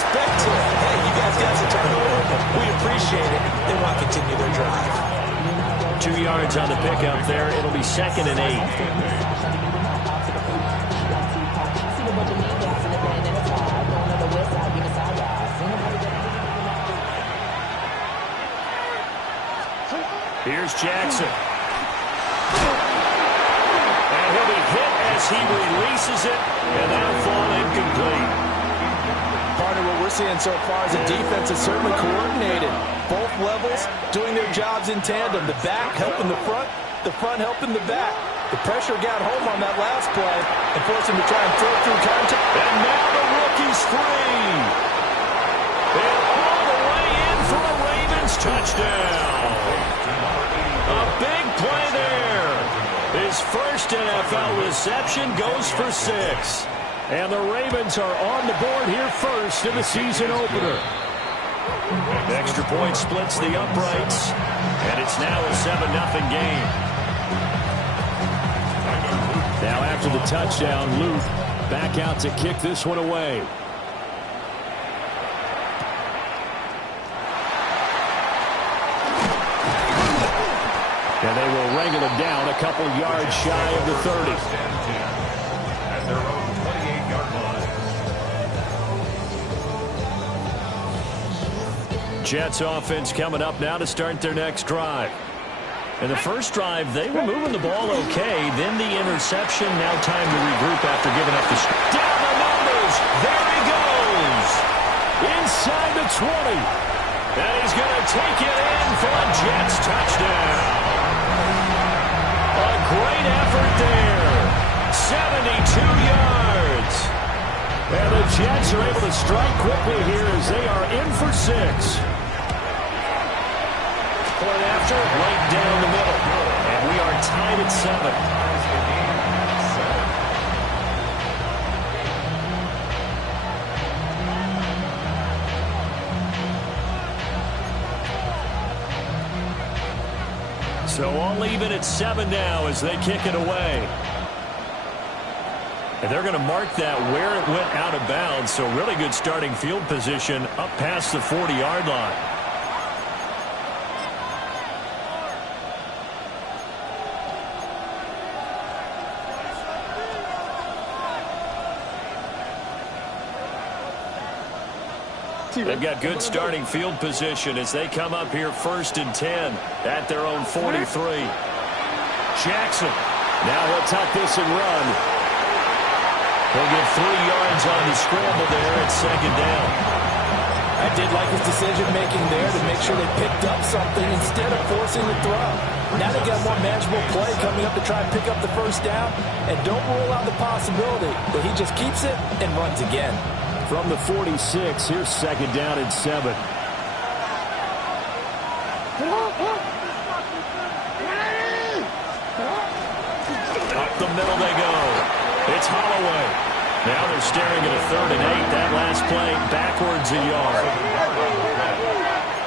respect to it. Hey, you guys got the turnover. We appreciate it. They want to continue their drive. 2 yards on the pickup there. It'll be 2nd and 8. Here's Jackson. And he'll be hit as he releases it, and that'll fall incomplete. Partner, what we're seeing so far is the defense is certainly coordinated. Both levels doing their jobs in tandem. The back helping the front helping the back. The pressure got home on that last play and forced him to try and throw through contact. And now the rookie's free. And all the way in for a Ravens touchdown. A big play there. His first NFL reception goes for 6. And the Ravens are on the board here first in the season opener. Extra point splits the uprights. And it's now a 7-0 game. Now after the touchdown, Luke back out to kick this one away. And they will wrangle him down a couple yards shy of the 30. At their own 28-yard line. Jets offense coming up now to start their next drive. In the first drive, they were moving the ball okay. Then the interception. Now time to regroup after giving up the... Down the numbers. There he goes. Inside the 20. And he's going to take it in for a Jets touchdown. A great effort there. 72 yards. And the Jets are able to strike quickly here as they are in for 6. Point after, right down the middle. And we are tied at 7. So all even at 7 now as they kick it away. And they're going to mark that where it went out of bounds. So really good starting field position up past the 40-yard line. They've got good starting field position as they come up here 1st and 10 at their own 43. Jackson. Now he'll tuck this and run. He'll get 3 yards on the scramble there at 2nd down. I did like his decision-making there to make sure they picked up something instead of forcing the throw. Now they got a more manageable play coming up to try and pick up the 1st down. And don't rule out the possibility that he just keeps it and runs again. From the 46, here's 2nd down and 7. Up the middle they go. It's Holloway. Now they're staring at a 3rd and 8. That last play backwards a yard.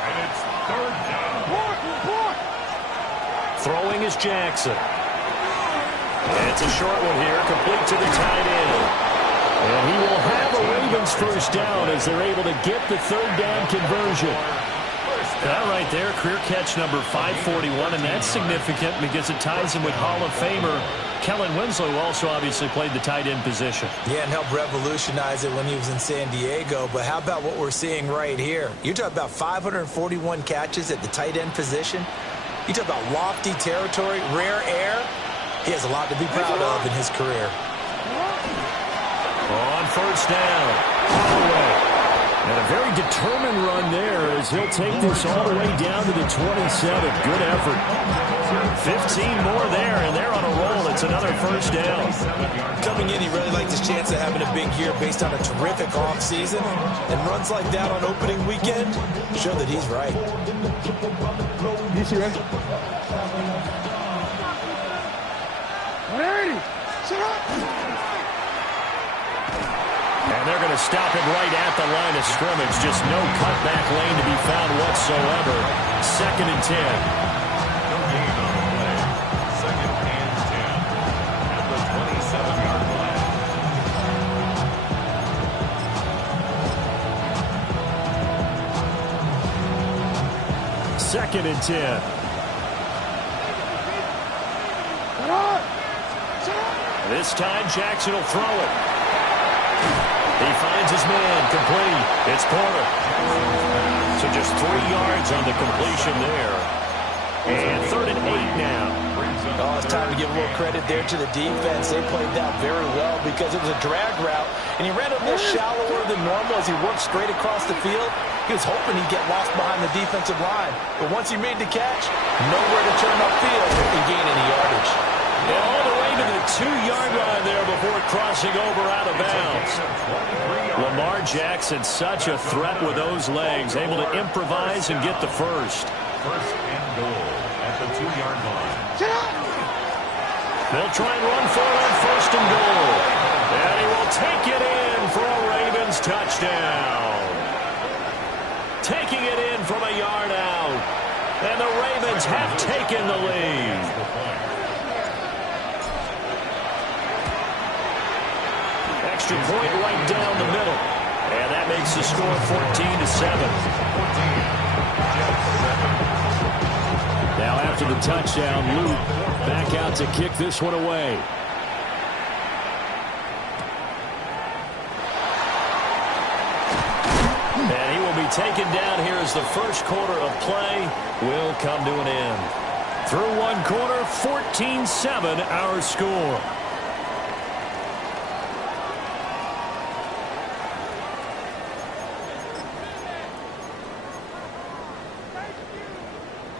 And it's 3rd down. Throwing is Jackson. And it's a short one here, complete to the tight end. And he will have a Ravens 1st down as they're able to get the 3rd down conversion. That right there, career catch number 541, and that's significant because it ties him with Hall of Famer Kellen Winslow, who also obviously played the tight end position. Yeah, and helped revolutionize it when he was in San Diego. But how about what we're seeing right here? You're talking about 541 catches at the tight end position. You talk about lofty territory, rare air. He has a lot to be proud of in his career. On 1st down, Holloway. And a very determined run there as he'll take this all the way down to the 27. Good effort. 15 more there, and they're on a roll. It's another 1st down. Coming in, he really liked his chance of having a big year based on a terrific offseason. And runs like that on opening weekend show that he's right. DC ready? Ready. Set up. And they're going to stop him right at the line of scrimmage. Just no cutback lane to be found whatsoever. 2nd and 10. No gain on the play. 2nd and 10. At the 27-yard line. 2nd and 10. This time, Jackson will throw it. He finds his man, complete. It's Porter. So just 3 yards on the completion there. And 3rd and 8 now. Oh, it's time to give a little credit there to the defense. They played that very well because it was a drag route, and he ran a little shallower than normal as he worked straight across the field. He was hoping he'd get lost behind the defensive line. But once he made the catch, nowhere to turn upfield and gain any yardage. And all the way to the 2-yard line there before crossing over out of bounds. Lamar Jackson, such a threat with those legs, able to improvise and get the first. 1st and goal at the 2-yard line. They'll try and run for it on 1st and goal. And he will take it in for a Ravens touchdown. Taking it in from a yard out. And the Ravens have taken the lead. Extra point right down the middle. And that makes the score 14-7. Now after the touchdown, Luke back out to kick this one away. And he will be taken down here as the first quarter of play will come to an end. Through one quarter, 14-7 our score.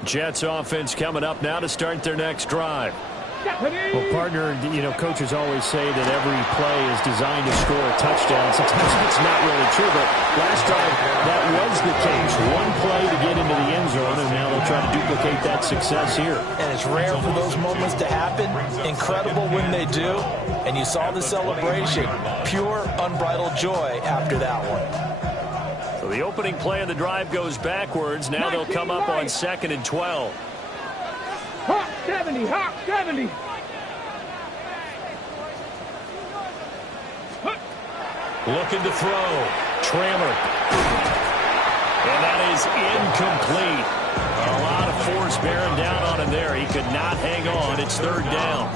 Jets offense coming up now to start their next drive. Well, partner, coaches always say that every play is designed to score a touchdown. Sometimes it's not really true, but last drive, that was the case. One play to get into the end zone, and now they'll try to duplicate that success here. And it's rare for those moments to happen. Incredible when they do. And you saw the celebration. Pure, unbridled joy after that one. So the opening play of the drive goes backwards. Now they'll come up on 2nd and 12. Hot 70, hot 70. Looking to throw. Trammell. And that is incomplete. A lot of force bearing down on him there. He could not hang on. It's 3rd down.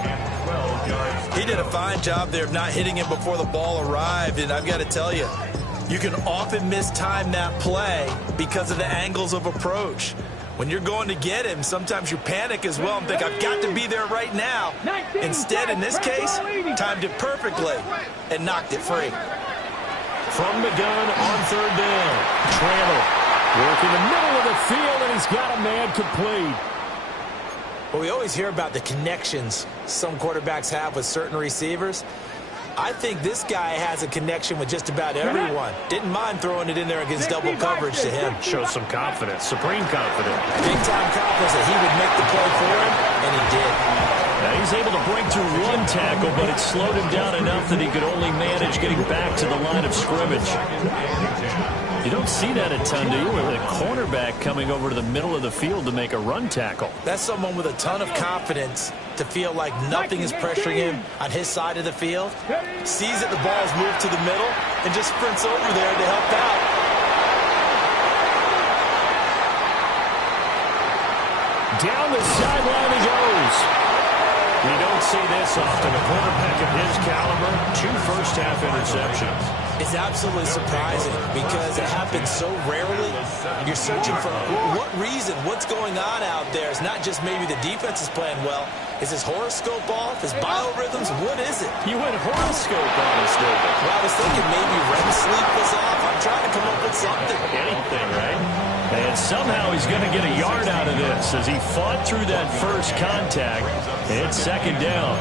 He did a fine job there of not hitting him before the ball arrived. And I've got to tell you, you can often mistime that play because of the angles of approach. When you're going to get him, sometimes you panic as well and think, I've got to be there right now. Instead, in this case, timed it perfectly and knocked it free. From the gun on 3rd down. Trammell working the middle of the field, and he's got a man complete. Well, we always hear about the connections some quarterbacks have with certain receivers. I think this guy has a connection with just about everyone. Didn't mind throwing it in there against double coverage to him. Shows some confidence, supreme confidence. Big-time confidence that he would make the play for him, and he did. Now he's able to break through one tackle, but it slowed him down enough that he could only manage getting back to the line of scrimmage. You don't see that a ton, do you? With a cornerback coming over to the middle of the field to make a run tackle. That's someone with a ton of confidence to feel like nothing is pressuring him on his side of the field. Sees that the ball's moved to the middle and just sprints over there to help out. Down the sideline he goes. We don't see this often. A quarterback of his caliber, 2 first-half interceptions. It's absolutely surprising because it happens so rarely. You're searching for what reason, what's going on out there. It's not just maybe the defense is playing well. Is his horoscope off? His biorhythms? What is it? You went horoscope on us, David. Well, I was thinking maybe REM sleep was off. I'm trying to come up with something. Anything, right? And somehow he's going to get a yard out of this as he fought through that first contact. It's 2nd down.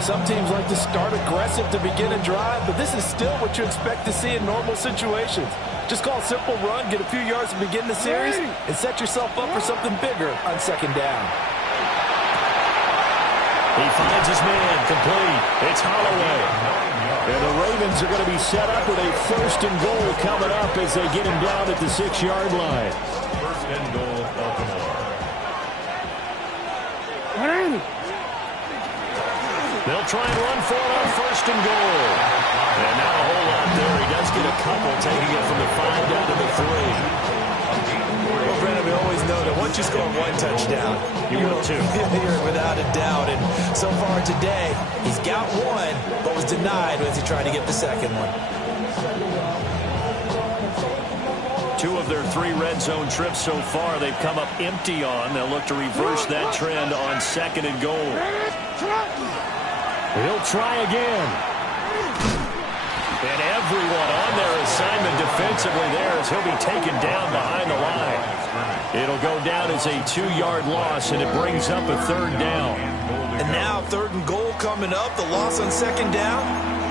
Some teams like to start aggressive to begin a drive, but this is still what you expect to see in normal situations. Just call a simple run, get a few yards to begin the series, and set yourself up for something bigger on 2nd down. He finds his man, complete. It's Holloway. And the Ravens are going to be set up with a 1st and goal coming up as they get him down at the 6-yard line. 1st and goal, Baltimore. They'll try and run for it on 1st and goal. And not a whole lot there. He does get a couple, taking it from the 5 down to the 3. Well, Brandon, we always know that once you score one touchdown, You will too. You're without a doubt. And so far today, he's got one, but was denied as he tried to get the second one. 2 of their 3 red zone trips so far, they've come up empty on. They'll look to reverse that trend on 2nd and goal. He'll try again. And everyone on their assignment defensively there as he'll be taken down behind the line. It'll go down as a 2-yard loss, and it brings up a 3rd down. And now 3rd and goal coming up, the loss on 2nd down.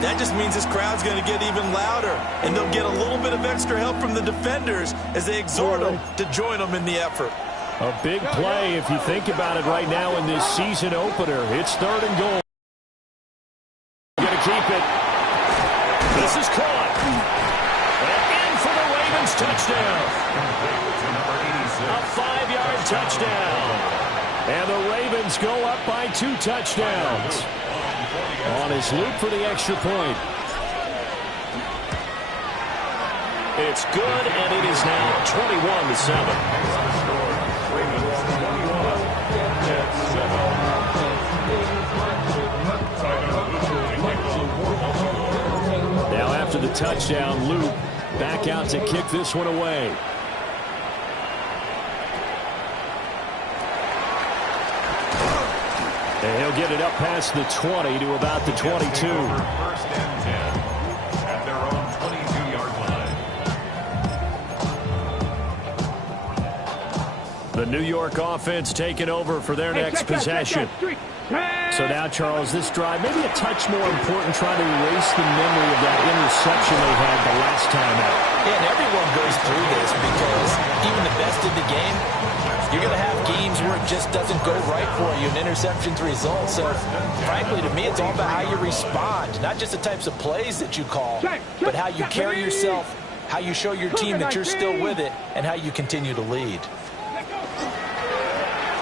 That just means this crowd's going to get even louder, and they'll get a little bit of extra help from the defenders as they exhort them to join them in the effort. A big play if you think about it right now in this season opener. It's 3rd and goal. Going to keep it. This is caught. And in for the Ravens touchdown. A 5-yard touchdown. And the Ravens go up by 2 touchdowns. On his loop for the extra point. It's good, and it is now 21-7. Now after the touchdown, Luke back out to kick this one away. And he'll get it up past the 20 to about the 22. 1st and 10 at their own 22-yard line. The New York offense taking over for their next possession. So now, Charles, this drive, maybe a touch more important, trying to erase the memory of that interception they had the last time out. Yeah, and everyone goes through this because even the best in the game, you're going to have games where it just doesn't go right for you, and interceptions result. So, frankly, to me, it's all about how you respond, not just the types of plays that you call, but how you carry yourself, how you show your team that you're still with it, and how you continue to lead.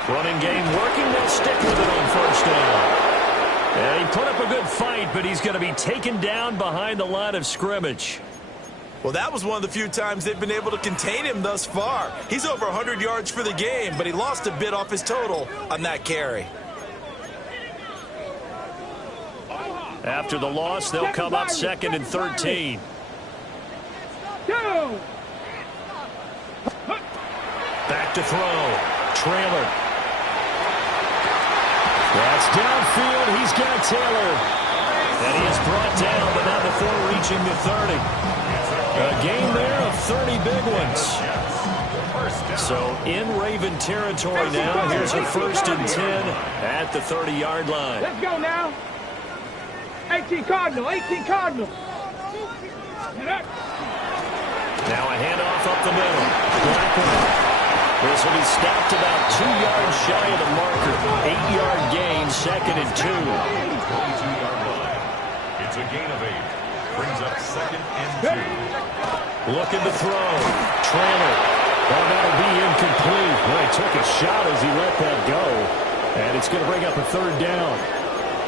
Running game working. They'll stick with it on 1st down. And he put up a good fight, but he's going to be taken down behind the line of scrimmage. Well, that was one of the few times they've been able to contain him thus far. He's over 100 yards for the game, but he lost a bit off his total on that carry. After the loss, they'll come up 2nd and 13. Back to throw. Trailer. That's downfield. He's got Taylor. And he is brought down, but not before reaching the 30. A gain there of 30 big ones. So in Raven territory now. Here's a 1st and 10 at the 30-yard line. Let's go now. 18 Cardinal, 18 Cardinal. Now a handoff up the middle. Blackwell. This will be stopped about 2 yards shy of the marker. 8-yard gain, 2nd and 2. 22-yard line. It's a gain of 8. Brings up 2nd and 2. Looking to throw. Trailer. Oh, that'll be incomplete. Well, he took a shot as he let that go. And it's going to bring up a 3rd down.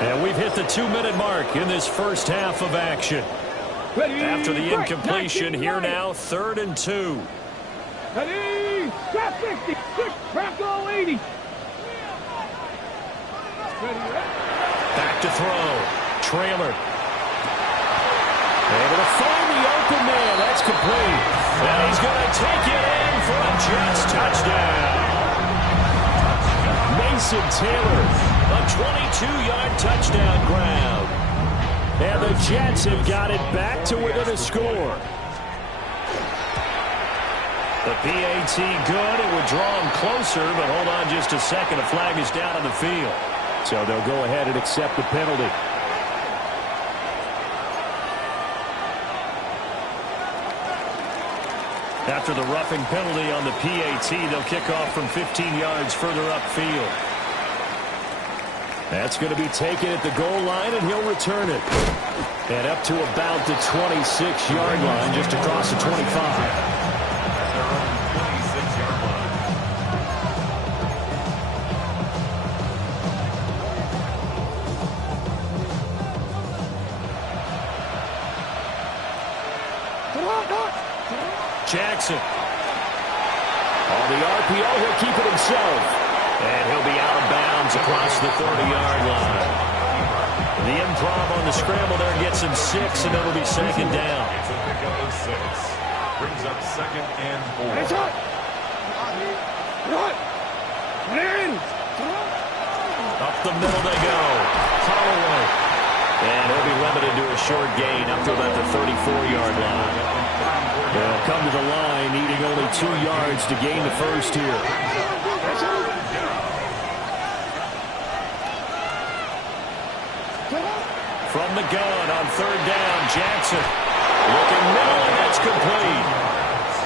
And we've hit the 2-minute mark in this first half of action. After the incompletion, here now, 3rd and 2. Ready, shot 60, 6, Bronco 80. Back to throw. Trailer. Able to find the open man. That's complete. And he's going to take it in for a Jets touchdown. Mason Taylor, a 22-yard touchdown grab. And the Jets have got it back to within a score. The PAT good. It would draw him closer, but hold on just a second. A flag is down on the field. So they'll go ahead and accept the penalty. After the roughing penalty on the PAT, they'll kick off from 15 yards further upfield. That's going to be taken at the goal line, and he'll return it. And up to about the 26-yard line, just across the 25. Jackson. On the RPO, he'll keep it himself. And he'll be out of bounds across the 30-yard line. The improv on the scramble there gets him 6, and it'll be second down. It's a pickup of 6. Brings up second and 4. It's hot. Up the middle they go. Holloway. And he'll be limited to a short gain up to about the 34-yard line. They'll come to the line, needing only 2 yards to gain the first here. From the gun on third down, Jackson. Looking middle, and that's complete.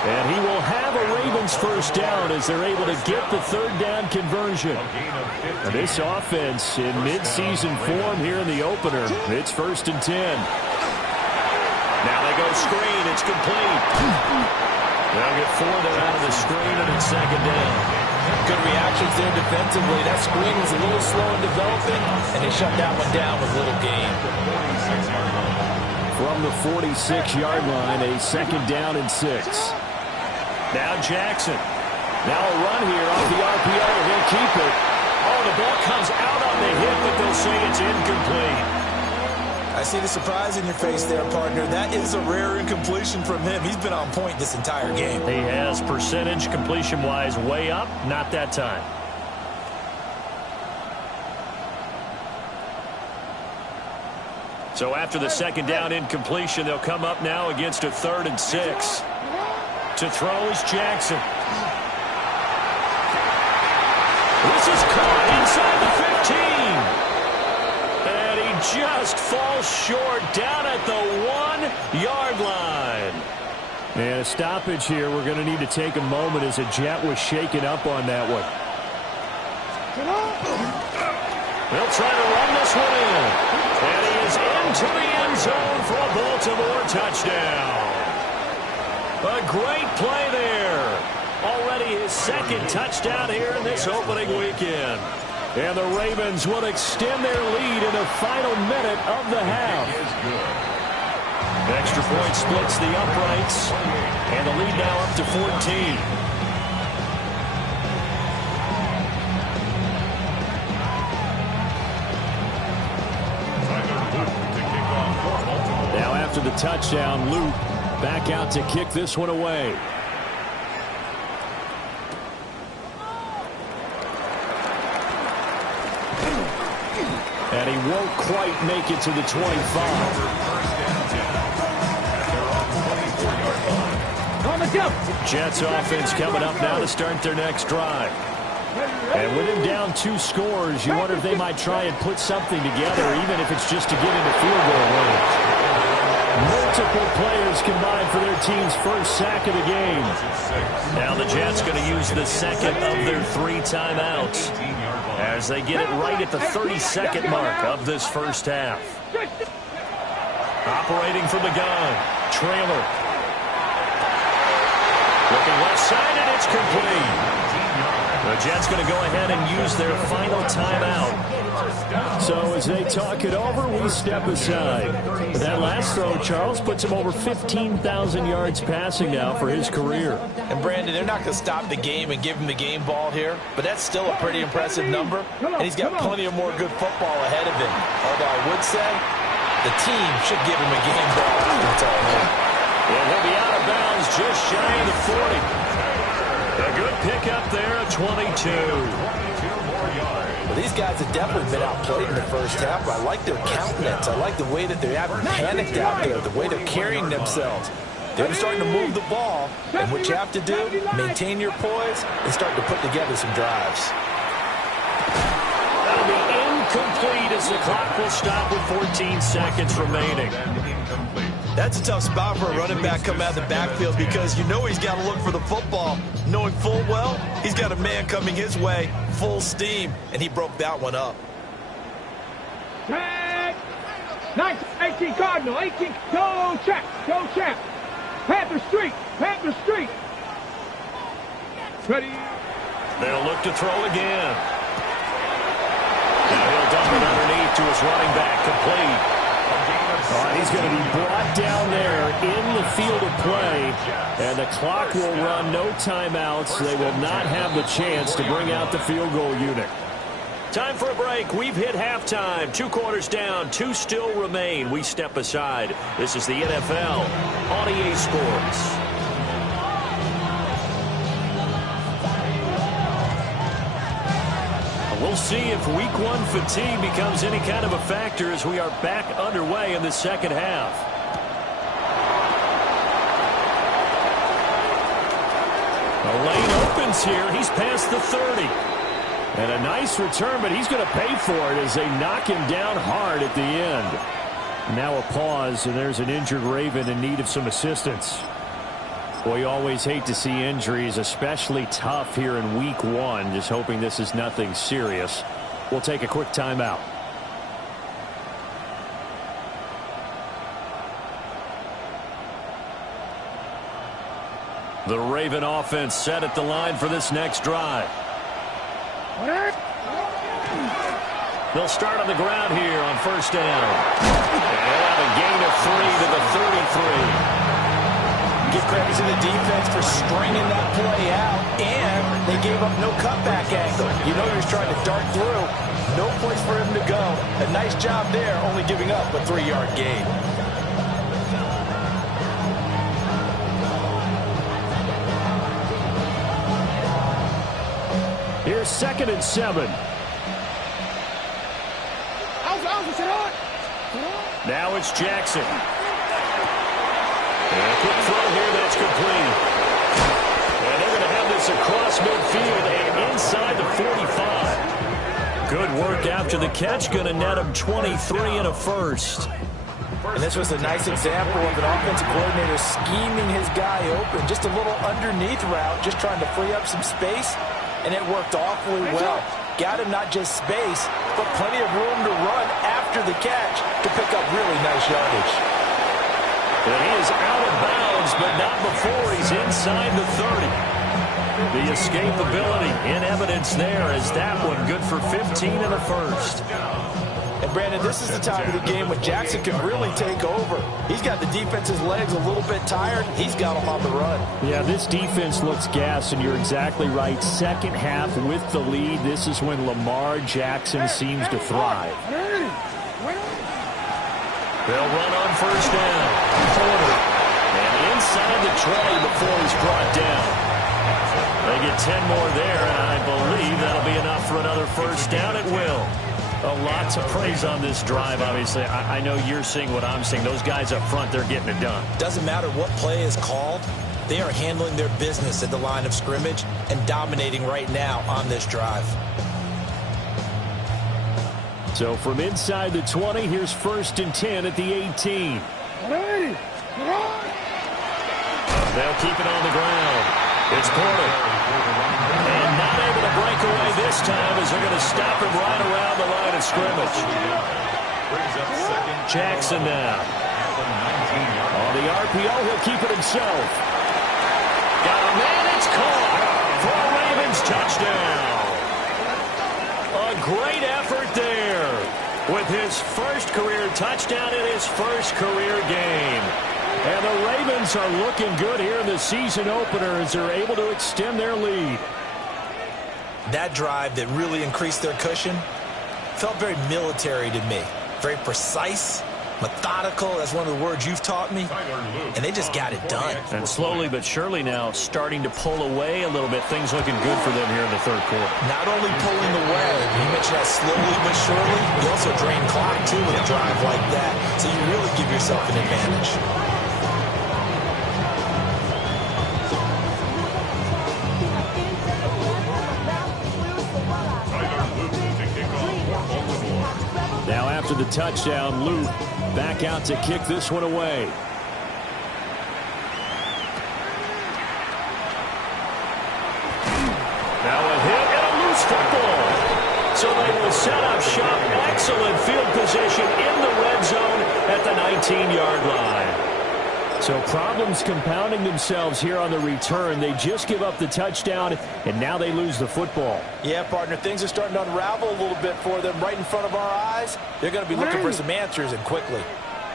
And he will have a Ravens first down as they're able to get the third down conversion. Now this offense in midseason form here in the opener. It's 1st and 10. Now they go screen. It's complete. They'll get 4 there out of the screen, and it's second down. Good reactions there defensively. That screen was a little slow in developing, and they shut that one down with little gain. From the 46-yard line, a second down and 6. Now Jackson. Now a run here off the RPO. He'll keep it. Oh, the ball comes out on the hit, but they'll say it's incomplete. I see the surprise in your face there, partner. That is a rare incompletion from him. He's been on point this entire game. He has percentage completion-wise way up. Not that time. So after the second down incompletion, they'll come up now against a 3rd and 6. To throw is Jackson. This is caught inside the 15. And he just falls short down at the 1-yard line. And a stoppage here. We're going to need to take a moment as a Jet was shaken up on that one. They'll try to run this one in. And he is into the end zone for a Baltimore touchdown. A great play there. Already his 2nd touchdown here in this opening weekend. And the Ravens will extend their lead in the final minute of the half. Extra point splits the uprights. And the lead now up to 14. Now after the touchdown, Luke back out to kick this one away. And he won't quite make it to the 25. Jets offense coming up now to start their next drive. And with him down 2 scores, you wonder if they might try and put something together, even if it's just to get into field goal range. Multiple players combined for their team's first sack of the game. Now the Jets going to use the second of their 3 timeouts as they get it right at the 32nd mark of this first half. Operating from the gun, Trailer. Looking left side, and it's complete. The Jets going to go ahead and use their final timeout. So as they talk it over, we step aside. That last throw, Charles, puts him over 15,000 yards passing now for his career. And Brandon, they're not going to stop the game and give him the game ball here, but that's still a pretty impressive number, and he's got plenty of more good football ahead of him. Although I would say the team should give him a game ball after it's all in. And he'll be out of bounds just shy of the 40. A good pickup there at 22. Well, these guys have definitely been outplayed in the first half, but I like their countenance. I like the way that they haven't panicked out there, the way they're carrying themselves. They're starting to move the ball, and what you have to do, maintain your poise and start to put together some drives. That'll be incomplete as the clock will stop with 14 seconds remaining. That's a tough spot for a running back coming out of the backfield because you know he's got to look for the football, knowing full well he's got a man coming his way, full steam, and he broke that one up. Tag! 18 Cardinal, 18, go check, Panther Street, Ready? They'll look to throw again. Now he'll dump it underneath to his running back, complete. He's going to be brought down there in the the field of play, and the clock will run, no timeouts. They will not have the chance to bring out the field goal unit. Time for a break. We've hit halftime. 2 quarters down, 2 still remain. We step aside. This is the NFL on EA Sports. We'll see if week 1 fatigue becomes any kind of a factor as we are back underway in the second half. The lane opens here. He's past the 30. And a nice return, but he's going to pay for it as they knock him down hard at the end. Now a pause, and there's an injured Raven in need of some assistance. Boy, you always hate to see injuries, especially tough here in week 1. Just hoping this is nothing serious. We'll take a quick timeout. The Raven offense set at the line for this next drive. They'll start on the ground here on first down. They'll have a gain of 3 to the 33. Give credit to the defense for stringing that play out, and they gave up no cutback angle. You know he was trying to dart through. No place for him to go. A nice job there, only giving up a 3-yard gain. Here's 2nd and 7. Now it's Jackson. And a quick throw here that's complete. And they're going to have this across midfield and inside the 45. Good work after the catch. Going to net him 23 and a first. And this was a nice example of an offensive coordinator scheming his guy open. Just a little underneath route, just trying to free up some space. And it worked awfully well. Got him not just space, but plenty of room to run after the catch to pick up really nice yardage. And he is out of bounds, but not before he's inside the 30. The escapability in evidence there as that one good for 15 and a first. And Brandon, this is the time of the game when Jackson can really take over. He's got the defense's legs a little bit tired. He's got them on the run. Yeah, this defense looks gassed, and you're exactly right. Second half with the lead, this is when Lamar Jackson seems to thrive. They'll run on first down. Porter. And inside the tray before he's brought down. They get 10 more there, and I believe that'll be enough for another first down at will. A lot to praise on this drive, obviously. I know you're seeing what I'm seeing. Those guys up front, they're getting it done. Doesn't matter what play is called. They are handling their business at the line of scrimmage and dominating right now on this drive. So from inside the 20, here's 1st and 10 at the 18. They'll keep it on the ground. It's Porter. And not able to break away this time as they're going to stop him right around the line of scrimmage. Jackson now. On the RPO, he'll keep it himself. Got a man, it's caught for a Ravens touchdown. A great effort there with his first career touchdown in his first career game. And the Ravens are looking good here in the season opener as they're able to extend their lead. That drive that really increased their cushion felt very military to me. Very precise, methodical. That's one of the words you've taught me. And they just got it done. And slowly but surely now starting to pull away a little bit. Things looking good for them here in the third quarter. Not only pulling away, you mentioned that slowly but surely, you also drain clock too with a drive like that. So you really give yourself an advantage. Now after the touchdown, Luke back out to kick this one away. Now a hit and a loose football. So they will set up shop. Excellent field position in the red zone at the 19-yard line. So problems compounding themselves here on the return. They just give up the touchdown, and now they lose the football. Yeah, partner, things are starting to unravel a little bit for them right in front of our eyes. They're going to be looking for some answers, and quickly.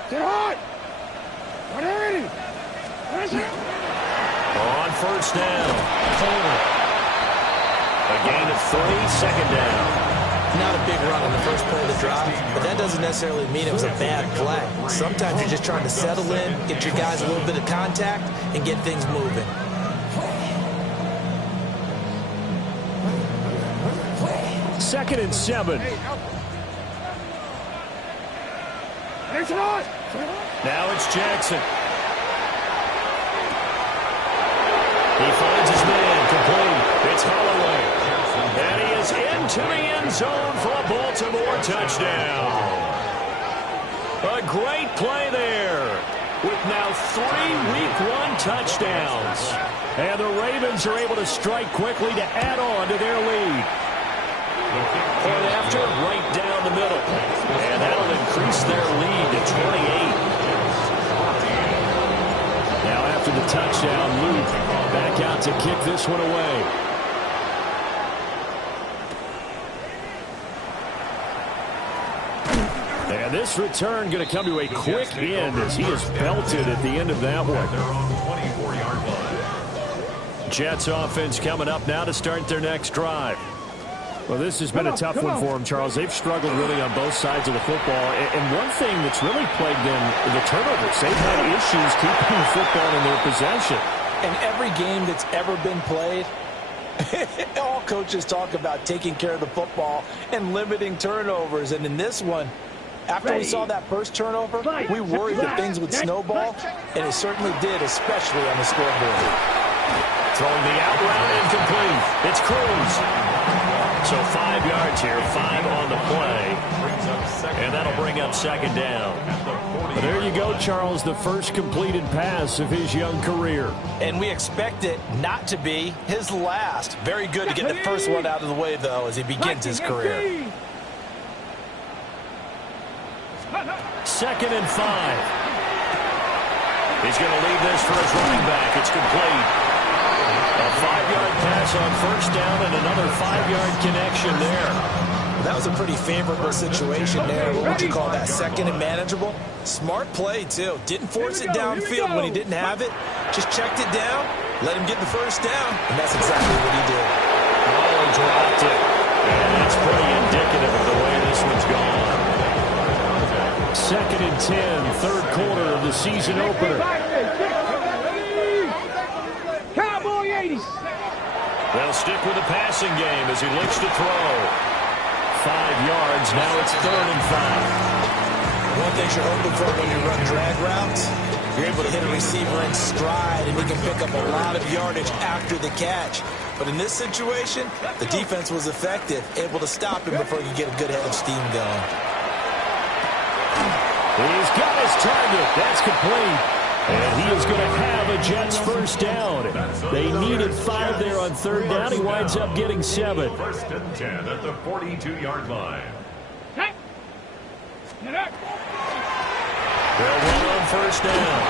Get hot! On first down, Coleman. A gain of 3, second down. Not a big run on the first play of the drive, but that doesn't necessarily mean it was a bad play. Sometimes you're just trying to settle in, get your guys a little bit of contact, and get things moving. Second and 7. Now it's Jackson. He finds his man, complete. It's Holloway. And he is into the end zone for a Baltimore touchdown. A great play there with now 3 Week 1 touchdowns. And the Ravens are able to strike quickly to add on to their lead. Point after, right down the middle. And that'll increase their lead to 28. Now after the touchdown, Luke back out to kick this one away. And this return going to come to a quick end as he is belted at the end of that one. Jets offense coming up now to start their next drive. Well, this has been a tough one for them, Charles. They've struggled really on both sides of the football. And one thing that's really plagued them, the turnovers. They've had issues keeping the football in their possession. And every game that's ever been played, all coaches talk about taking care of the football and limiting turnovers. And in this one, after we saw that first turnover, we worried that things would snowball, and it certainly did, especially on the scoreboard. Throwing the out route incomplete. It's Cruz. So 5 yards here, 5 on the play. And that'll bring up second down. But there you go, Charles, the first completed pass of his young career. And we expect it not to be his last. Very good to get the first one out of the way, though, as he begins his career. Second and 5. He's going to leave this for his running back. It's complete. A 5-yard pass on first down and another 5-yard connection there. That was a pretty favorable situation there. What would you call that? Second and manageable? Smart play, too. Didn't force it downfield when he didn't have it. Just checked it down, let him get the first down, and that's exactly what he did. Oh, he dropped it. And that's pretty indicative of the way this one's gone. Second and 10, third quarter of the season opener. Cowboy 80. They'll stick with the passing game as he looks to throw. 5 yards, now it's third and 5. One thing you're hoping for when you run drag routes, you're able to hit a receiver in stride, and he can pick up a lot of yardage after the catch. But in this situation, the defense was effective, able to stop him before he could get a good head of steam going. He's got his target. That's complete. And he is going to have a Jets first down. They needed 5 there on third down. He winds up getting 7. First and 10 at the 42-yard line. They'll run on first down.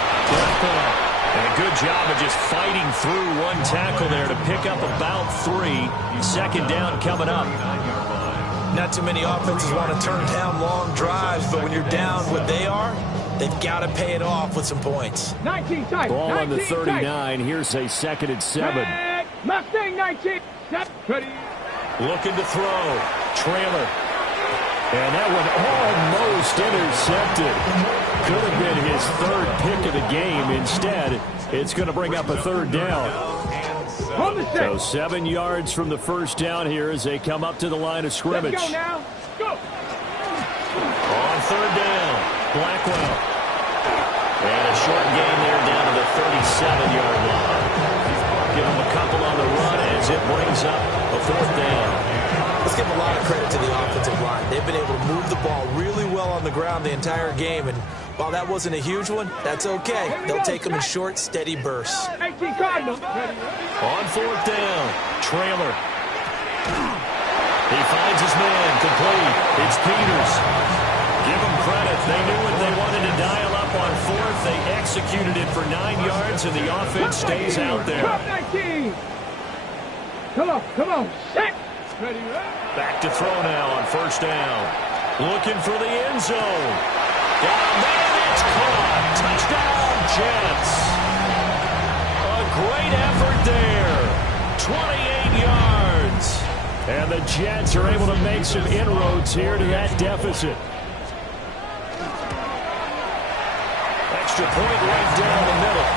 And a good job of just fighting through one tackle there to pick up about 3. Second down coming up. Not too many offenses want to turn down long drives, but when you're down what they are, they've got to pay it off with some points. 19 tight. Ball on the 39. Tight. Here's a second and 7. Mustang 19. Set. Ready. Looking to throw. Trailer. And that one almost intercepted. Could have been his third pick of the game. Instead, it's going to bring up a third down. So 7 yards from the first down here as they come up to the line of scrimmage. Let's go now. Go. On third down, Blackwell. And a short gain there down to the 37-yard line. Give him a couple on the run as it brings up a fourth down. Let's give a lot of credit to the offensive line. They've been able to move the ball really well on the ground the entire game, and while that wasn't a huge one, that's okay. They'll take them in short, steady bursts. 18 Cardinals. On fourth down, Trailer. He finds his man, complete. It's Peters. Give them credit. They knew what they wanted to dial up on fourth. They executed it for 9 yards, and the offense stays out there. 19. Come on. Set. Ready. Back to throw now on first down. Looking for the end zone. Down there, it's caught. Touchdown, Jets. And the Jets are able to make some inroads here to that deficit. Extra point right down the middle.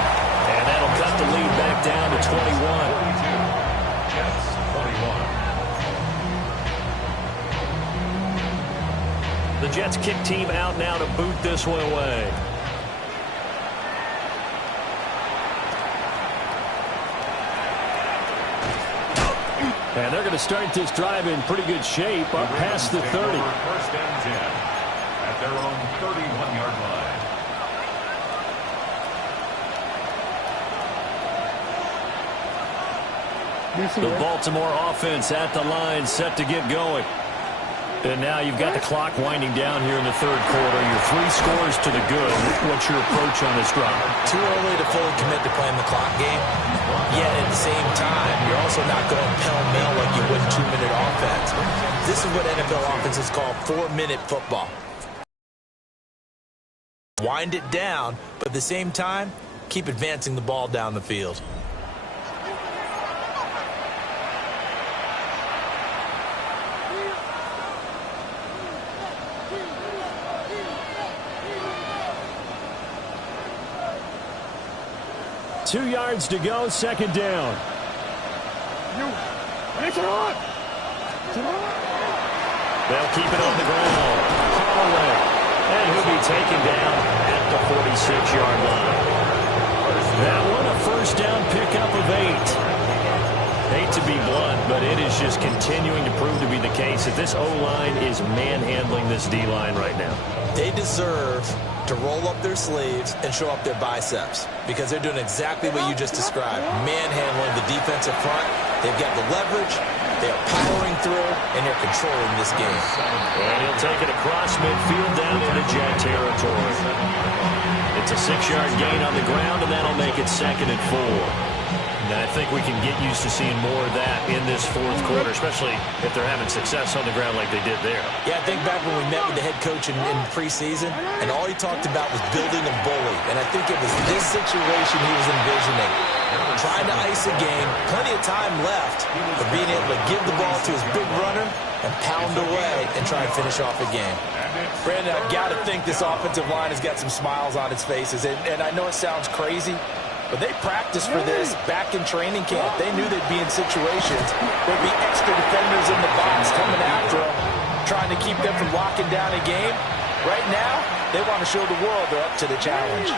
And that'll cut the lead back down to 21. 42. Jets 21. The Jets kick team out now to boot this one away. And they're going to start this drive in pretty good shape up past the 30. First and 10 at their own 31-yard line. The Baltimore offense at the line, set to get going. And now you've got the clock winding down here in the third quarter. Your 3 scores to the good. What's your approach on this drive? Too early to fully commit to playing the clock game. Yet at the same time, you're also not going pell-mell like you would 2-minute offense. This is what NFL offenses call 4-minute football. Wind it down, but at the same time, keep advancing the ball down the field. Two yards to go, second down. They'll keep it on the ground. Holloway. And he'll be taken down at the 46-yard line. That one a first down pickup of 8. Hate to be blunt, but it is just continuing to prove to be the case that this O-line is manhandling this D-line right now. They deserve to roll up their sleeves and show up their biceps because they're doing exactly what you just described, manhandling the defensive front. They've got the leverage, they're powering through, and they're controlling this game. And he'll take it across midfield down into Jet territory. It's a 6-yard gain on the ground, and that'll make it second and 4. And I think we can get used to seeing more of that in this fourth quarter, especially if they're having success on the ground like they did there. Yeah, I think back when we met with the head coach in preseason, and all he talked about was building a bully. And I think it was this situation he was envisioning. Trying to ice a game, plenty of time left, but being able to give the ball to his big runner and pound away and try and finish off a game. Brandon, I've got to think this offensive line has got some smiles on its faces. And I know it sounds crazy, but they practiced for this back in training camp. They knew they'd be in situations where there'd be extra defenders in the box coming after them, trying to keep them from locking down a game. Right now, they want to show the world they're up to the challenge.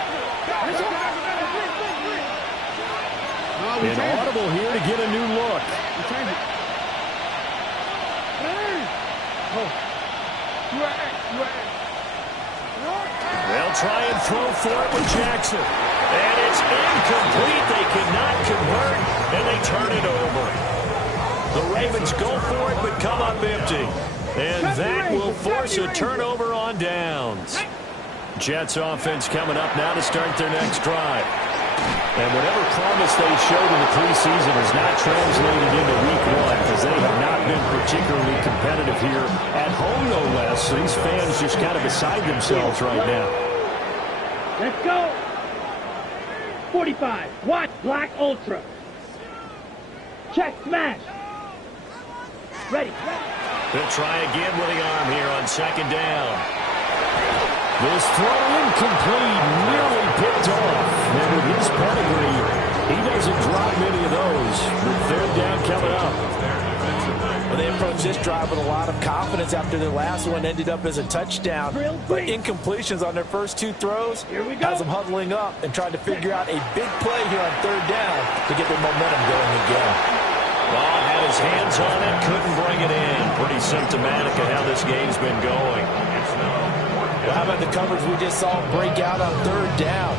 Inaudible here to get a new look. They'll try and throw for it with Jackson. And it's incomplete. They cannot convert, and they turn it over. The Ravens go for it, but come up empty. And that will force a turnover on downs. Jets offense coming up now to start their next drive. And whatever promise they showed in the preseason has not translated into week 1 because they have not been particularly competitive here at home, no less. So these fans just kind of beside themselves right now. Let's go. 45. Watch. Black Ultra. Check. Smash. Ready. They'll try again with the arm here on second down. This throw incomplete, nearly picked off. And with his pedigree, he doesn't drop many of those. With third down coming up. Well, they approached this drive with a lot of confidence after their last one ended up as a touchdown. But incompletions on their first 2 throws has them huddling up and trying to figure out a big play here on third down to get their momentum going again. Ball had his hands on it, couldn't bring it in. Pretty symptomatic of how this game's been going. Well, how about the coverage we just saw break out on third down?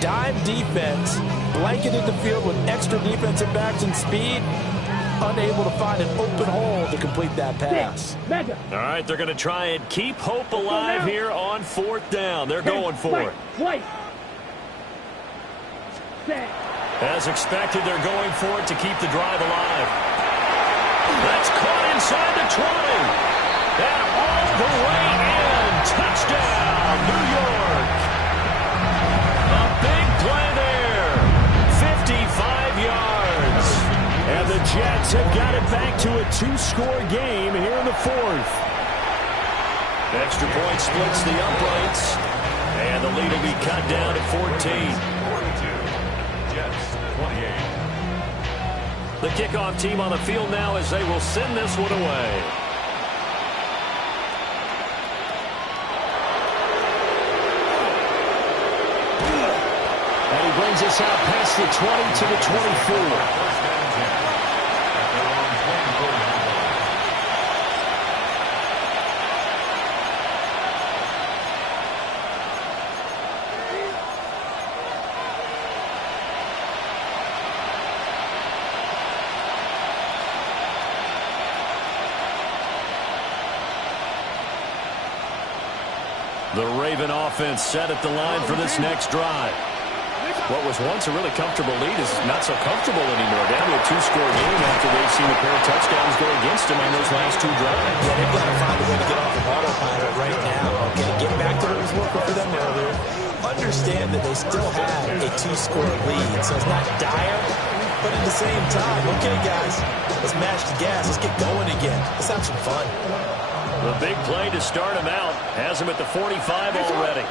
Dime defense, blanketed the field with extra defensive backs and speed, unable to find an open hole to complete that pass. All right, they're going to try and keep hope alive here on fourth down. They're going for it. As expected, they're going for it to keep the drive alive. That's caught inside the 20. And all the way in. Touchdown, New York. A big play there. 55 yards. And the Jets Ravens have got it back to a 2-score game here in the fourth. Extra point splits the uprights, and the lead will be cut down to 14. 42. Jets, 28. The kickoff team on the field now as they will send this one away. And he brings us out past the 20 to the 24. The Raven offense set at the line for this next drive. What was once a really comfortable lead is not so comfortable anymore. Down to a 2-score game after they've seen a pair of touchdowns go against them on those last 2 drives. Yeah, they've got to find a way to get off of autopilot right now. Okay, get back to what was working for them earlier. Understand that they still have a 2-score lead, so it's not dire, but at the same time, okay, guys, let's mash the gas. Let's get going again. Let's have some fun. The big play to start him out has him at the 45 already.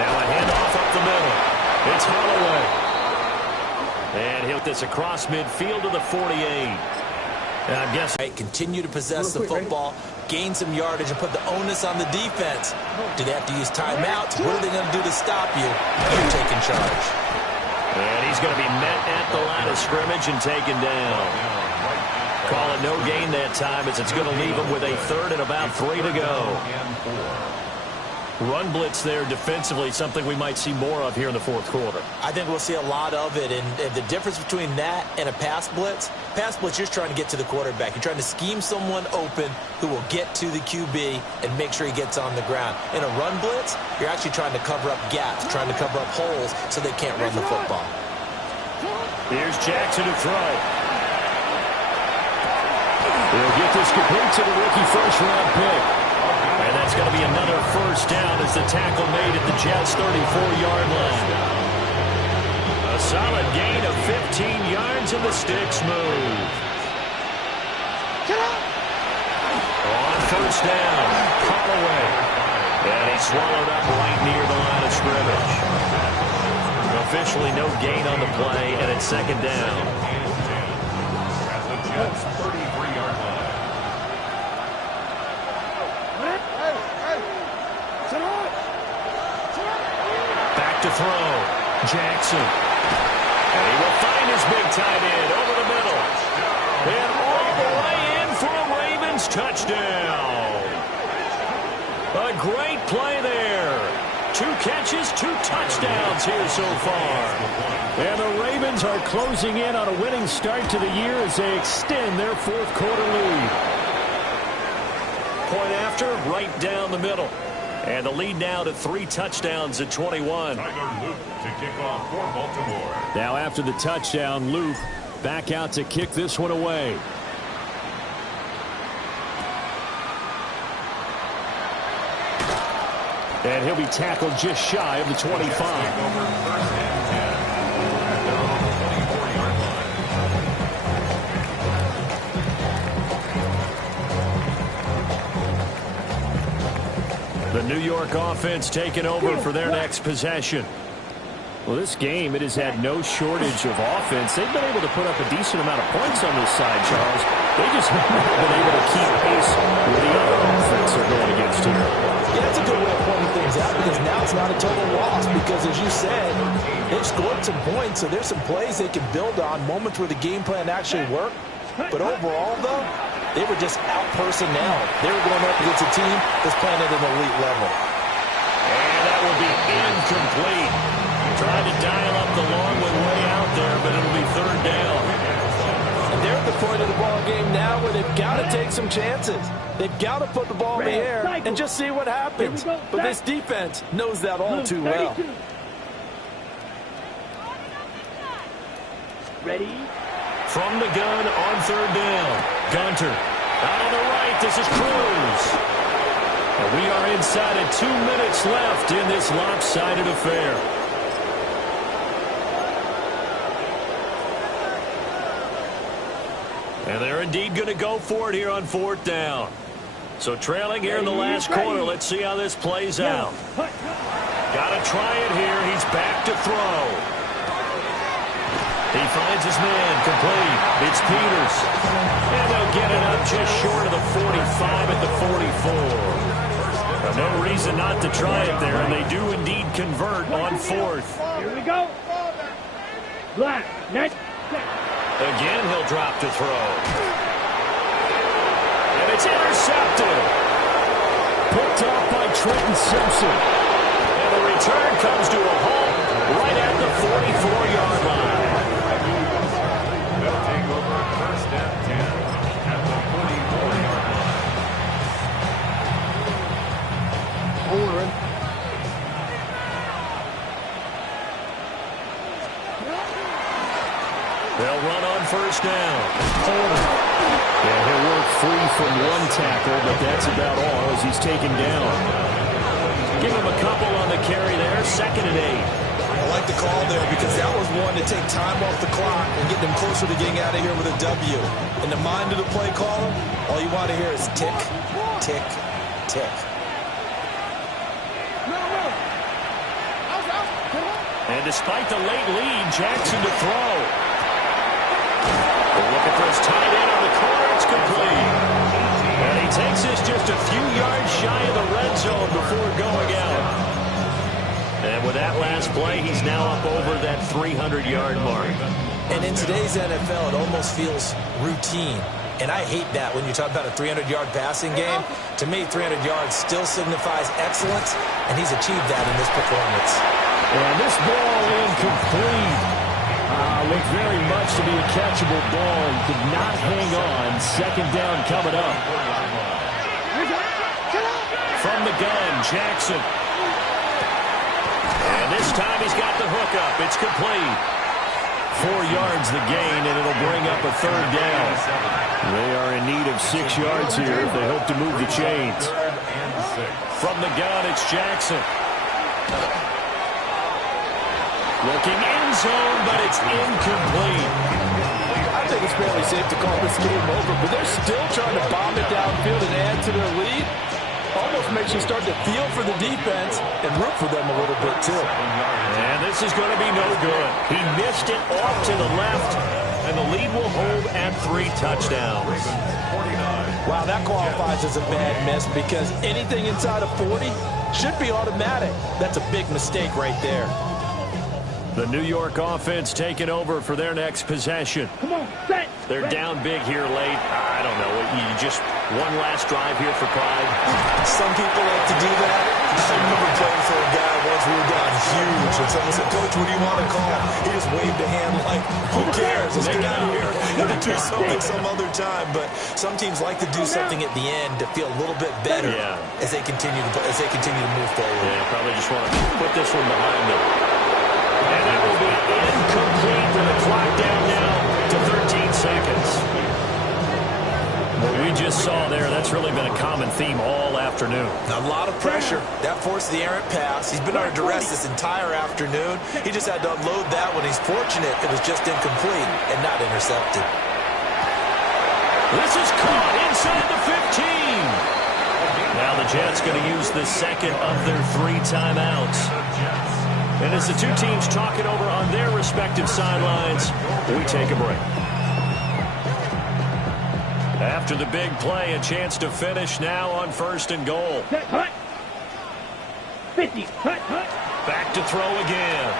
Now a handoff up the middle. It's Holloway. And he'll get this across midfield to the 48. And I guess continue to possess the football, gain some yardage, and put the onus on the defense. Do they have to use timeouts? What are they going to do to stop you? You're taking charge. And he's going to be met at the line of scrimmage and taken down. Call it no gain that time as it's going to leave him with a third and about 3 to go. Run blitz there defensively, something we might see more of here in the fourth quarter. I think we'll see a lot of it, and the difference between that and a pass blitz, you're just trying to get to the quarterback. You're trying to scheme someone open who will get to the QB and make sure he gets on the ground. In a run blitz, you're actually trying to cover up gaps, trying to cover up holes so they can't run the football. Here's Jackson to throw. He'll get this complete to the rookie first-round pick. And that's going to be another first down as the tackle made at the Jets' 34-yard line. A solid gain of 15 yards and the sticks move. On first down, Holloway. And he swallowed up right near the line of scrimmage. Officially no gain on the play, and it's second down. At the Jets' 33-yard line. To throw, Jackson. And he will find his big tight end over the middle. And all the way in for a Ravens touchdown. A great play there. 2 catches, 2 touchdowns here so far. And the Ravens are closing in on a winning start to the year as they extend their fourth quarter lead. Point after, right down the middle. And the lead now to 3 touchdowns at 21. Tyler Luke to kick off for Baltimore. Now after the touchdown, Luke back out to kick this one away. And he'll be tackled just shy of the 25. The New York offense taking over for their next possession. Well, this game, it has had no shortage of offense. They've been able to put up a decent amount of points on this side, Charles. They just haven't been able to keep pace with the other offense they're going against here. Yeah, that's a good way of pointing things out because now it's not a total loss because, as you said, they've scored some points, so there's some plays they can build on, moments where the game plan actually worked. But overall, though, they were just out-personnel. They were going up against a team that's playing at an elite level. And that will be incomplete. Trying to dial up the long one way out there, but it'll be third down. And they're at the point of the ball game now where they've got to take some chances. They've got to put the ball in the air and just see what happens. But this defense knows that all too well. Ready? From the gun on third down. Gunter. Out on the right, this is Cruz. And we are inside of 2 minutes left in this lopsided affair. And they're indeed going to go for it here on 4th down. So trailing here in the last quarter. Let's see how this plays out. Got to try it here. He's back to throw. He finds his man, complete. It's Peters. And they'll get it up just short of the 45 at the 44. No reason not to try it there, and they do indeed convert on 4th. Here we go. Black. Next. Again, he'll drop to throw. And it's intercepted. Picked off by Trenton Simpson. And the return comes to a halt right at the 44-yard line. They'll take over 1st and 10 at the 44-yard line. They'll run on 1st down. Yeah, he'll work free from one tackle, but that's about all as he's taken down. Give him a couple on the carry there. 2nd and 8. I like the call there because that was one to take time off the clock and get them closer to getting out of here with a W. In the mind of the play caller, all you want to hear is tick, tick, tick. And despite the late lead, Jackson to throw. We're looking for his tight end on the corner. It's complete. And he takes this just a few yards shy of the red zone before going out. And with that last play, he's now up over that 300-yard mark. And in today's NFL, it almost feels routine. And I hate that when you talk about a 300-yard passing game. To me, 300 yards still signifies excellence, and he's achieved that in this performance. And this ball incomplete. Looked very much to be a catchable ball and could not hang on. 2nd down coming up. From the gun, Jackson. And this time he's got the hookup. It's complete. 4 yards the gain, and it'll bring up a 3rd down. They are in need of 6 yards here if they hope to move the chains. From the gun, it's Jackson. Looking end zone, but it's incomplete. I think it's fairly safe to call this game over, but they're still trying to bomb it downfield and add to their lead. Almost makes you start to feel for the defense and root for them a little bit, too. And this is going to be no good. He missed it off to the left, and the lead will hold at 3 touchdowns. Wow, that qualifies as a bad miss because anything inside of 40 should be automatic. That's a big mistake right there. The New York offense taking over for their next possession. Come on, set. They're down big here late. I don't know. You just one last drive here for pride. Some people like to do that. I remember playing for a guy once we were down huge, and someone said, "Coach, what do you want to call?" He just waved a hand like, "Who cares? Let's get out of here and do something some other time." But some teams like to do something at the end to feel a little bit better as they continue to move forward. Yeah, probably just want to put this one behind them. And that will be incomplete with the clock down now to 13 seconds. What we just saw there, that's really been a common theme all afternoon. A lot of pressure. That forced the errant pass. He's been under duress this entire afternoon. He just had to unload that one. He's fortunate it was just incomplete and not intercepted. This is caught inside the 15. Now the Jets going to use the second of their 3 timeouts. And as the two teams talk it over on their respective sidelines, we take a break. After the big play, a chance to finish now on 1st and goal. 50. Back to throw again.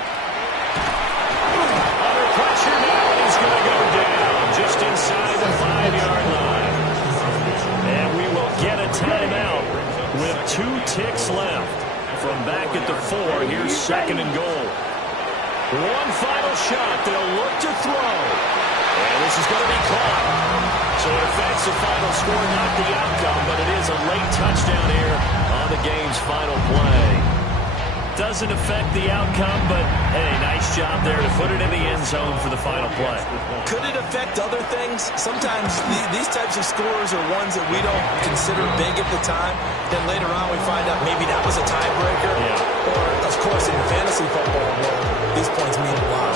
Under pressure now, he's going to go down just inside the 5-yard line. And we will get a timeout with 2 ticks left. From back at the 4, here's 2nd and goal. One final shot. They'll look to throw. And this is going to be caught. So it affects the final score, not the outcome, but it is a late touchdown here on the game's final play. Doesn't affect the outcome, but, hey, nice job there to put it in the end zone for the final play. Could it affect other things? Sometimes these types of scores are ones that we don't consider big at the time. Then later on we find out maybe that was a tiebreaker. Yeah. Or, of course, in fantasy football, well, these points mean a lot.